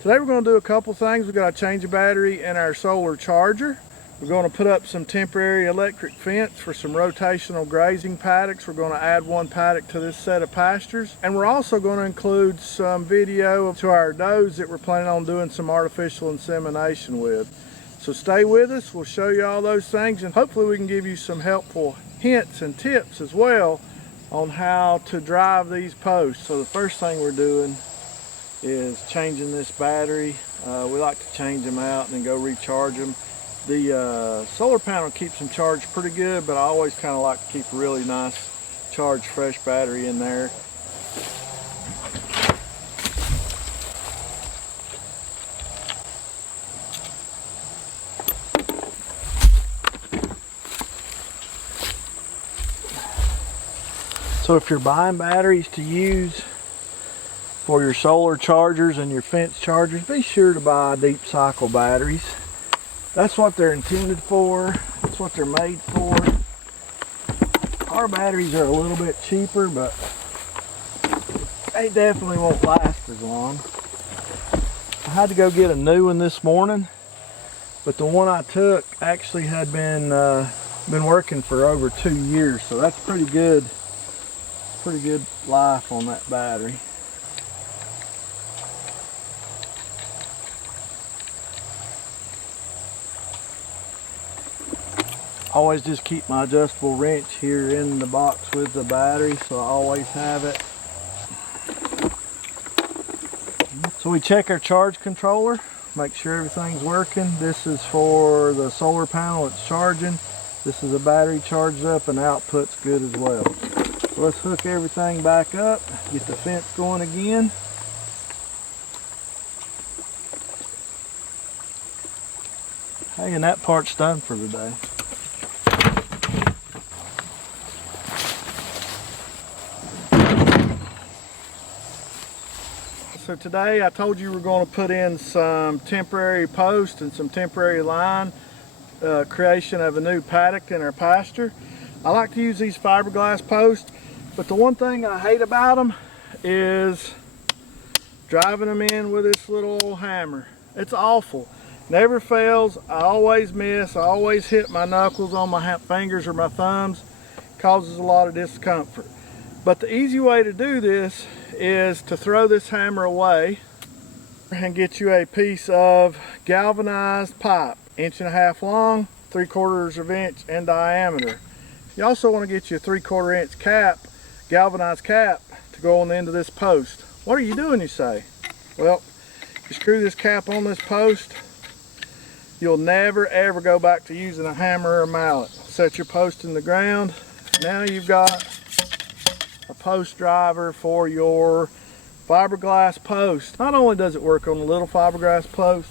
Today we're going to do a couple things. We've got to change a battery in our solar charger. We're going to put up some temporary electric fence for some rotational grazing paddocks. We're going to add one paddock to this set of pastures. And we're also going to include some video to our does that we're planning on doing some artificial insemination with. So stay with us. We'll show you all those things, and hopefully we can give you some helpful hints and tips as well on how to drive these posts. So the first thing we're doing is changing this battery. We like to change them out and then go recharge them. The solar panel keeps them charged pretty good, but I always kind of like to keep a really nice charged fresh battery in there. So if you're buying batteries to use for your solar chargers and your fence chargers, be sure to buy deep cycle batteries. That's what they're intended for. That's what they're made for. Our batteries are a little bit cheaper, but they definitely won't last as long. I had to go get a new one this morning, but the one I took actually had been working for over 2 years, so that's pretty good life on that battery. Always just keep my adjustable wrench here in the box with the battery, so I always have it. So we check our charge controller, make sure everything's working. This is for the solar panel it's charging. This is a battery charged up, and output's good as well. So let's hook everything back up, get the fence going again. Hey, and that part's done for today. So today I told you we're going to put in some temporary posts and some temporary line, creation of a new paddock in our pasture. I like to use these fiberglass posts, but the one thing I hate about them is driving them in with this little old hammer. It's awful. Never fails. I always miss. I always hit my knuckles on my fingers or my thumbs. Causes a lot of discomfort. But the easy way to do this is to throw this hammer away and get you a piece of galvanized pipe, 1.5 inches long, 3/4 inch in diameter. You also want to get you a 3/4 inch cap, galvanized cap, to go on the end of this post. What are you doing, you say? Well, you screw this cap on this post, you'll never ever go back to using a hammer or a mallet. Set your post in the ground. Now you've got a post driver for your fiberglass post. Not only does it work on the little fiberglass post,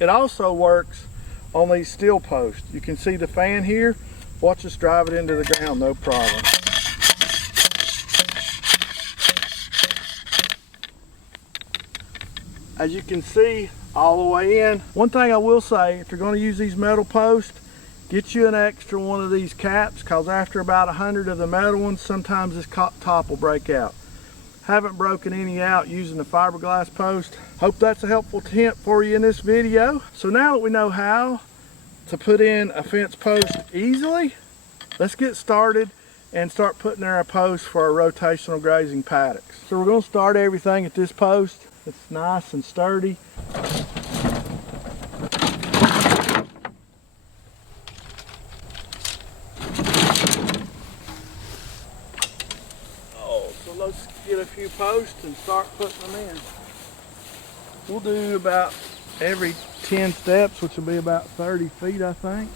it also works on these steel posts. You can see the fan here. Watch us drive it into the ground, no problem. As you can see, all the way in. One thing I will say, if you're going to use these metal posts, get you an extra one of these caps, because after about 100 of the metal ones, sometimes this top will break out. Haven't broken any out using the fiberglass post. Hope that's a helpful tip for you in this video. So now that we know how to put in a fence post easily, let's get started and start putting in our posts for our rotational grazing paddocks. So we're going to start everything at this post. It's nice and sturdy. Let's get a few posts and start putting them in. We'll do about every 10 steps, which will be about 30 feet, I think.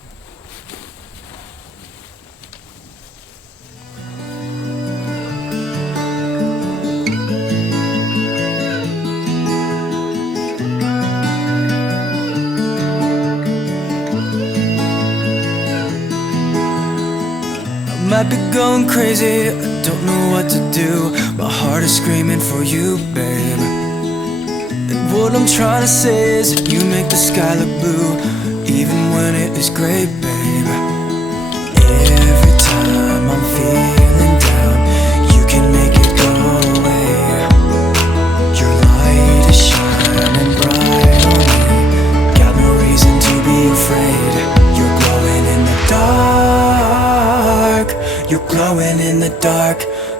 I might be going crazy, I don't know what to do. My heart is screaming for you, babe. And what I'm trying to say is you make the sky look blue, even when it is gray, babe. Every time I'm feeling down, you can make it go away. You're lying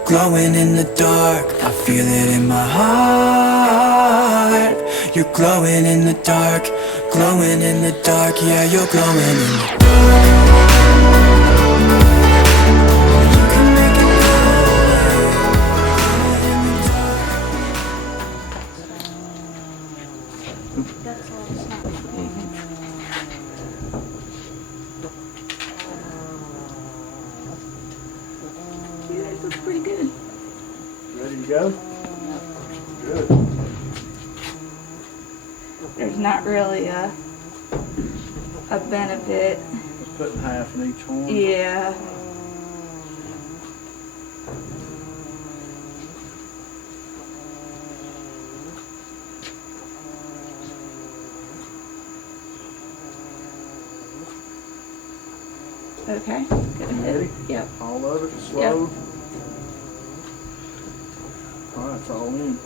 glowing in the dark. I feel it in my heart. You're glowing in the dark, glowing in the dark. Yeah, you're glowing in the dark. You can make it go away. That's all it's not. Yeah, it looks pretty good. Ready to go? Good. There's not really a benefit. Just putting half in each one. Yeah. Okay, go ahead. Ready? Yep. All of it, slow. All right, it's all in.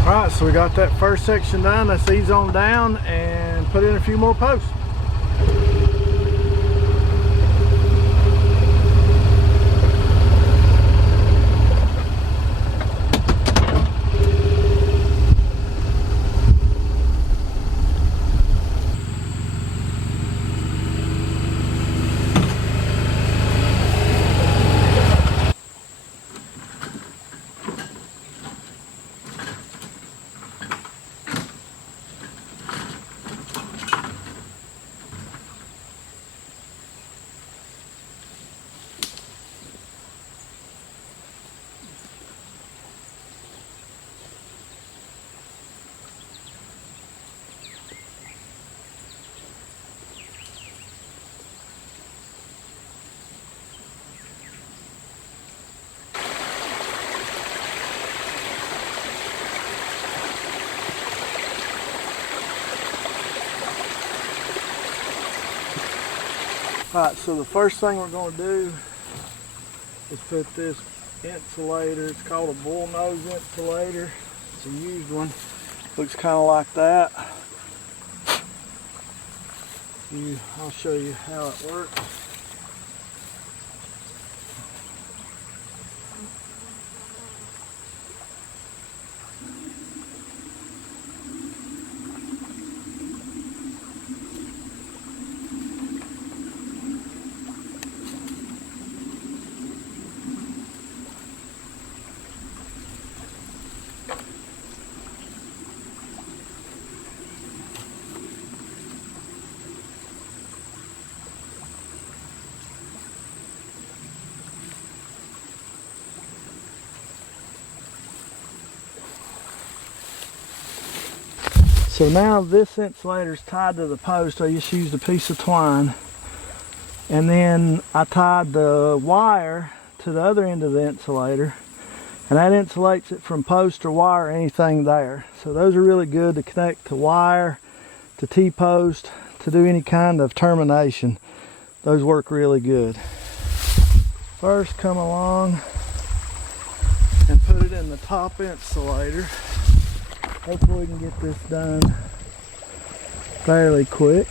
All right, so we got that first section done. Let's ease on down and put in a few more posts. Alright, so the first thing we're going to do is put this insulator. It's called a bullnose insulator. It's a used one. Looks kind of like that. I'll show you how it works. So now this insulator is tied to the post. I just used a piece of twine, and then I tied the wire to the other end of the insulator, and that insulates it from post or wire or anything there. So those are really good to connect to wire, to T-post, to do any kind of termination. Those work really good. First, come along and put it in the top insulator. Hopefully we can get this done fairly quick.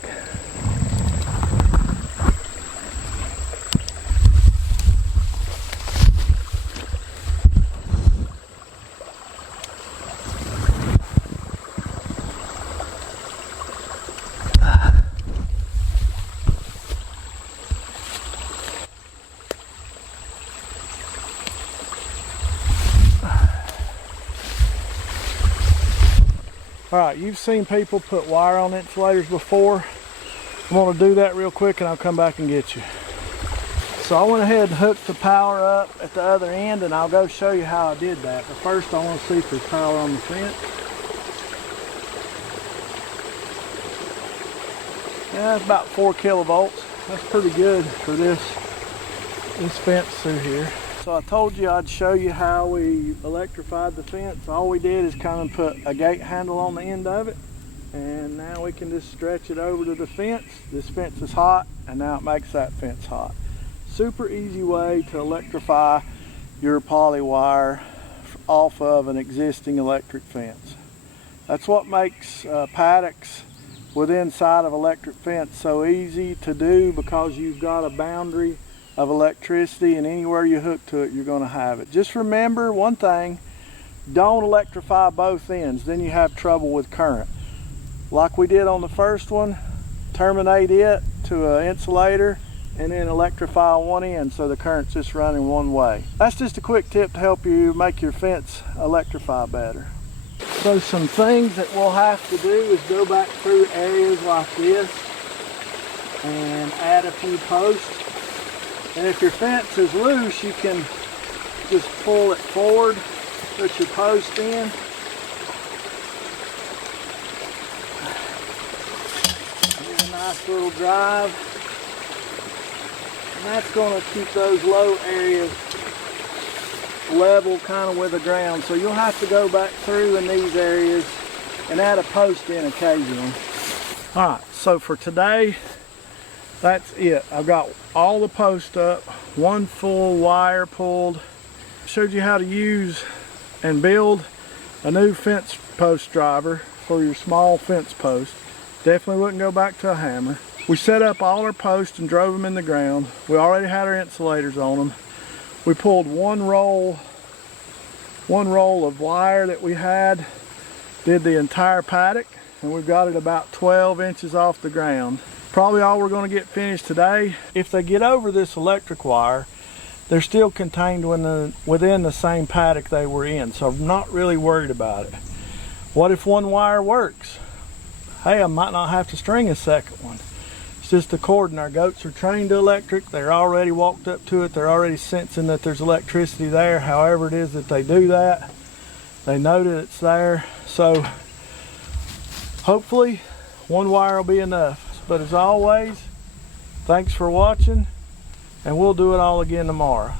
Alright, you've seen people put wire on insulators before. I'm going to do that real quick and I'll come back and get you. So I went ahead and hooked the power up at the other end, and I'll go show you how I did that. But first I want to see if there's power on the fence. Yeah, it's about 4 kilovolts. That's pretty good for this fence through here. So I told you I'd show you how we electrified the fence. All we did is kind of put a gate handle on the end of it, and now we can just stretch it over to the fence. This fence is hot, and now it makes that fence hot. Super easy way to electrify your poly wire off of an existing electric fence. That's what makes paddocks with inside of electric fence so easy to do, because you've got a boundary of electricity, and anywhere you hook to it, you're going to have it. Just remember one thing: don't electrify both ends, then you have trouble with current. Like we did on the first one, terminate it to an insulator and then electrify one end so the current's just running one way. That's just a quick tip to help you make your fence electrify better. So some things that we'll have to do is go back through areas like this and add a few posts. And if your fence is loose, you can just pull it forward, put your post in. Here's a nice little drive. And that's going to keep those low areas level kind of with the ground. So you'll have to go back through in these areas and add a post in occasionally. Alright, so for today, that's it. I've got all the posts up, one full wire pulled. Showed you how to use and build a new fence post driver for your small fence post. Definitely wouldn't go back to a hammer. We set up all our posts and drove them in the ground. We already had our insulators on them. We pulled one roll of wire that we had, did the entire paddock, and we've got it about 12 inches off the ground. Probably all we're going to get finished today. If they get over this electric wire, they're still contained within the same paddock they were in, so I'm not really worried about it. What if one wire works? Hey, I might not have to string a second one. It's just the cord, and our goats are trained to electric. They're already walked up to it. They're already sensing that there's electricity there. However it is that they do that, they know that it's there. So hopefully one wire will be enough. But as always, thanks for watching, and we'll do it all again tomorrow.